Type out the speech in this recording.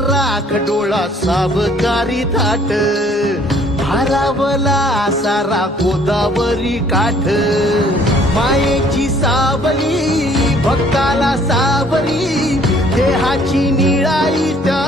राख डोळा सावकारी थाट भारावला सारा गोदावरी काठ मायेची सावली भक्ताला सावली देहाची निळाई त्या